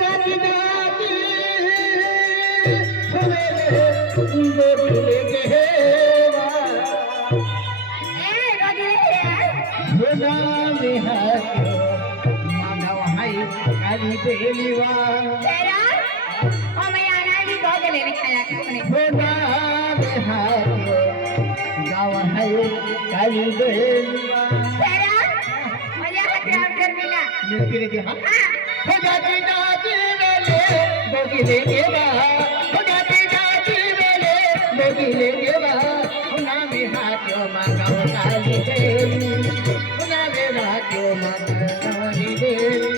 जाती जाती गोरी घेवा भुला बिहार मानव हाय काली बेलीवा भुला बिहार गाव हाय काली बेलीवा मिलके रे हां हो जाती जाती वेले बोगिले गेवा हो जाती जाती वेले बोगिले गेवा हुना में हाथो मांगाओ काली देवी हुना में हाथो मांगाओ काली देवी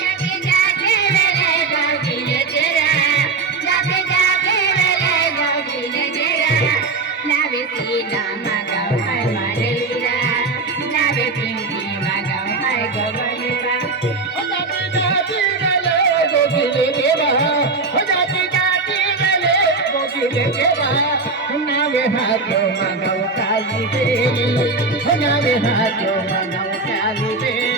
जाते जाते वेले बोगिले तेरा जाते जाते वेले बोगिले तेरा नावे सीता मांगाओ हाय मारे वीरा नावे पिंकी मांगाओ हाय गोवलीबा हो जाती जाती वेले बोगिले गेवा हो जाती जाती वेले बोगिले गेवा हुना में हाथो मांगाओ काली देवी हुना में हाथो मांगाओ काली देवी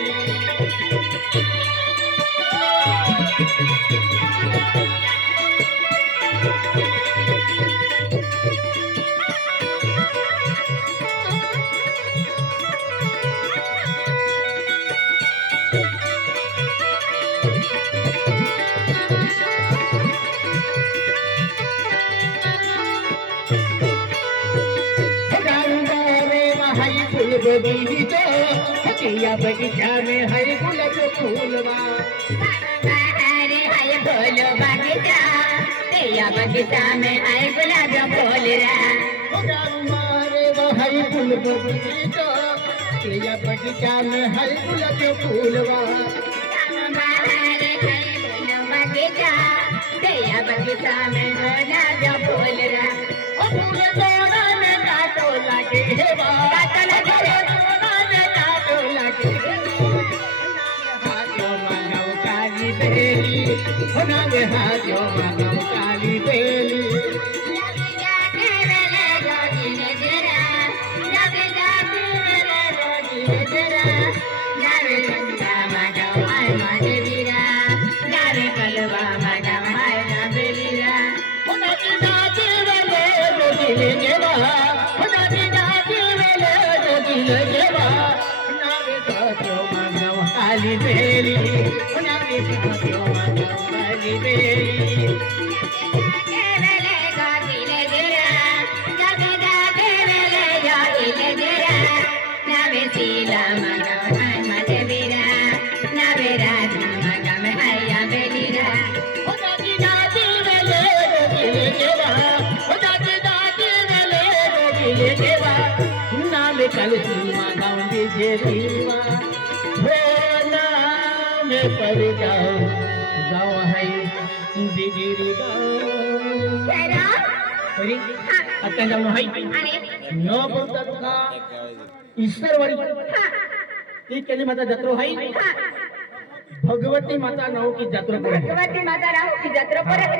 बगीचा हटिया बगीचा में है गुलाब फूलवा बाहर हाय बोलो बगीचा तेया बगीचा में हाय गुलाब फूल रा मारे है फूल बगीचा तेया बगीचा में है गुलाब फूलवा बाहर हाय बोलो बगीचा तेया बगीचा में गुलाब फूल रा ओ फूल तोड़ा में काटो लगे हे बा काटो लगे काटो लगे हाथों मांगाओ काली बेली होना में हाथों मांगाओ काली बेली जाते वेले गोगिले तेरा जाते जाते वेले गोगिले तेरा नावे संता मांगाओ हाय मारे वीरा नावे कलवा मांगाओ हाय नाबेलीरा होना की जाती वेले गोगिले गेवा होना की जाती वेले गोगिले गेवा नावे हाथों मांगाओ काली बेली होना में हाथों मांगाओ काली बेली जाते वेले गोगिले तेरा जाते जाते वेले गोगिले तेरा नावे सीला मांगाओ हाय मारे वीरा नावे राधा मांगाओ हाय नाबेलीरा हो जाती जाती वेले गोगिले गेवा हो जाती जाती वेले गोगिले गेवा नाम कलसी मांगाओ बिजेरीवा हो नाम पर जाओ जाओ है बिजेरी गाओ तेरा तरी आता जाऊन है आणि न बोलता तुका ईश्वरवाडी ती केली माता जत्रो है भगवती माता नाव की जत्रो करे भगवती माता राहू की जत्रा परत